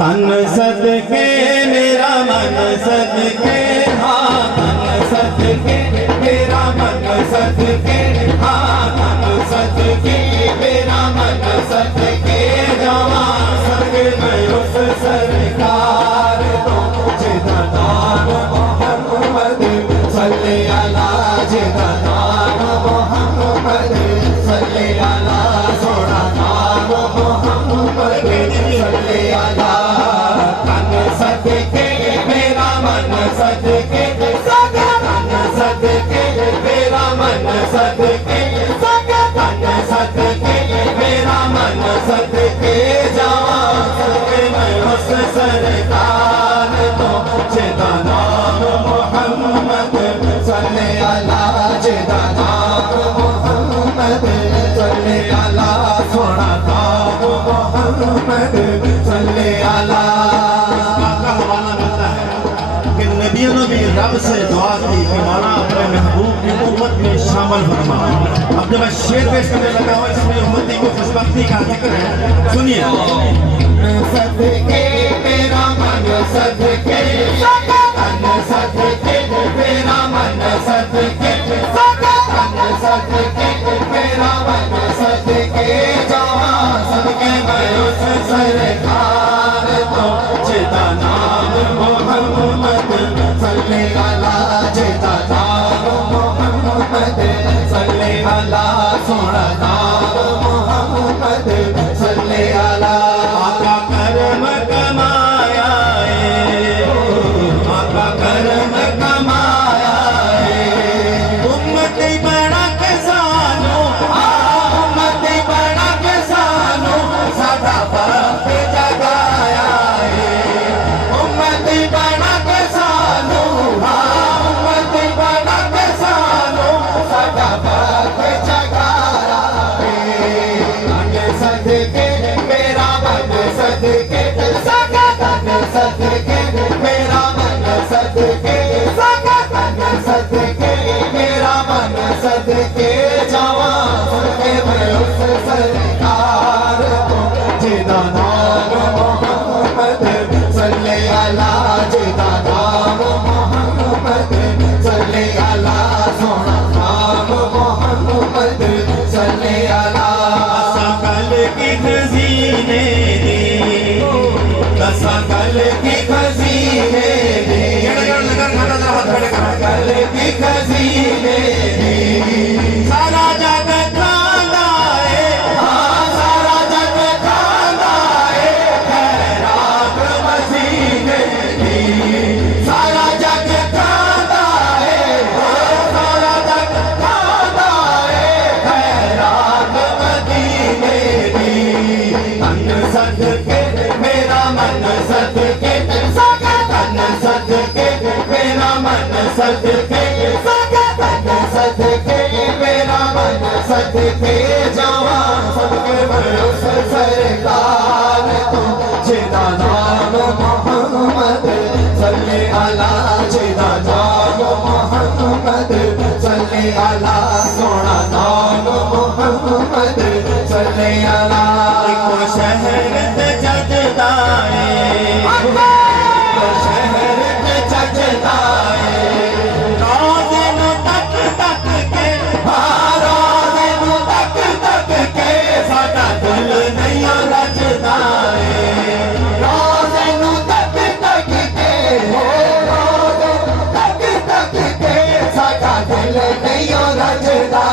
तन सदके मेरा मन सदके, हाँ तन सदके मेरा मन सदके, हाँ तन सदके मेरा मन सदके जावा सदके मैं उस सरकार तो जिदा नाम मोहम्मद सल्ले अला, जिदा नाम मोहम्मद सल्ले अला, सोना नाम मोहम्मद सल्ले अला। तन सदके मेरा मन सदके, तन सदके मेरा मन सदके, तन सदके मेरा मन सदके जावा सदके मैं उस सरकार तो जिदा नाम मोहम्मद सल्ले अला, जिदा नाम मोहम्मद सल्ले अला, सोना नाम मोहम्मद सल्ले अला। का हवाला मिलता है कि नबियों ने भी रब से दुआ की कि मौला अपने महबूब की उम्मत में शामिल फरमा। अब जब मैं शेर पेश करने लगा हूँ इसमें उम्मती को खुशबख्ती का जिक्र है, सुनिए। सदके मेरा मन सदके, तन सदके मेरा मन सदके, तन सदके मेरा मन सदके जावा सदके मैं उस सरकार तो जिदा नाम मोहम्मद सल्ले अला, जिदा नाम मोहम्मद सल्ले अला, सोना नाम मोहम्मद सल्ले अला। आका करम कमाया आका करम कमाया उम्मती बड़ा किसानो, उम्मती बड़ा किसानो सादा वक्त जगाया उम्मती बड़ा किसानो, उम्मती बड़ा किसानो सादा वक्त जगाया तन सदके मेरा मन सदके, तन सदके मेरा मन सदके, तन सदके मेरा मन सदके जावा सदके मैं उस सरकार को जिदा नाम मोहम्मद सल्ले अला, जिदा नाम मोहम्मद सल्ले अला, सोना नाम मोहम्मद सल्ले अला। सकल की खजीने दी, सकल की खजीने दी, सकल की खजीने दी, सारा जगत खांदा है, हाँ सारा जगत खांदा है खैरात मसीने दी, सारा जगत खांदा है, हाँ सारा जगत खांदा है खैरात मदीने दी। तन सदके मेरा मन सदके, तन सदके मेरा मन सदके, तन सदके मेरा मन सदके जावा सदके मैं उस सरकार तो जिदा नाम मोहम्मद सल्ले अला, जिदा नाम मोहम्मद सल्ले अला, सोना नाम मोहम्मद सल्ले अला। शहर जजदा शहर जजदा रोज़े नु तक तक के, रोज़े नु तक तक के साडा दिल नहीं रजदा रोज़े नु तक तक के, रोज़े तक तक के साडा दिल नहीं रजदा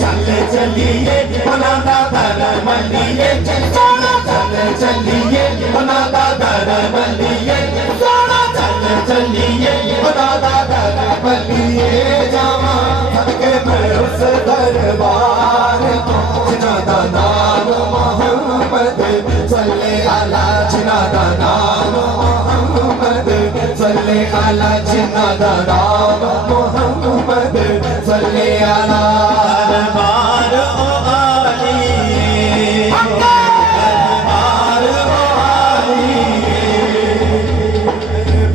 चल चलिए उन्हां दा दर मल्लिए, सोना चल चलिए उन्हां दा दर मल्लिए, सोना चल चलिए उन्हां दा दर मल्लिए जावा सदके मैं उस दरबार को जिन्हां दा नाम मोहम्मद सल्ले अला, जिन्हां दा नाम मोहम्मद सल्ले अला, जिन्हां दा नाम मोहम्मद सल्ले अला। दरबार ओ आली, दरबार ओ आली,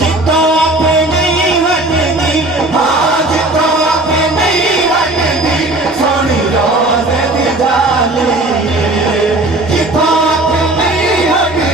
जितो आपे नहीं हटदी, हाँ जितो आपे नहीं हटदी सोनी रोज़े दी जाली, जितो आपे नहीं हटदी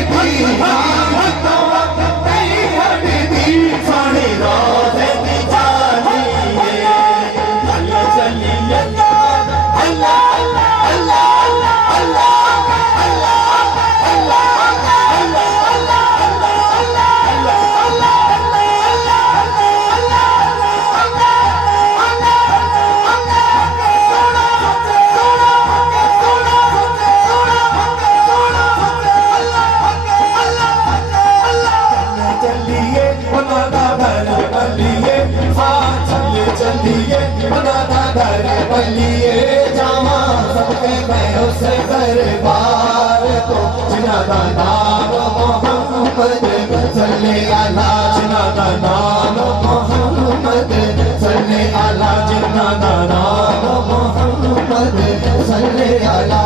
है मैं उस दरबार को जिन्ना दा नाम मोहम्मद सल्ले अला जिन्ना दा नाम मोहम्मद सल्ले अला जिन्ना दा नाम मोहम्मद सल्ले अला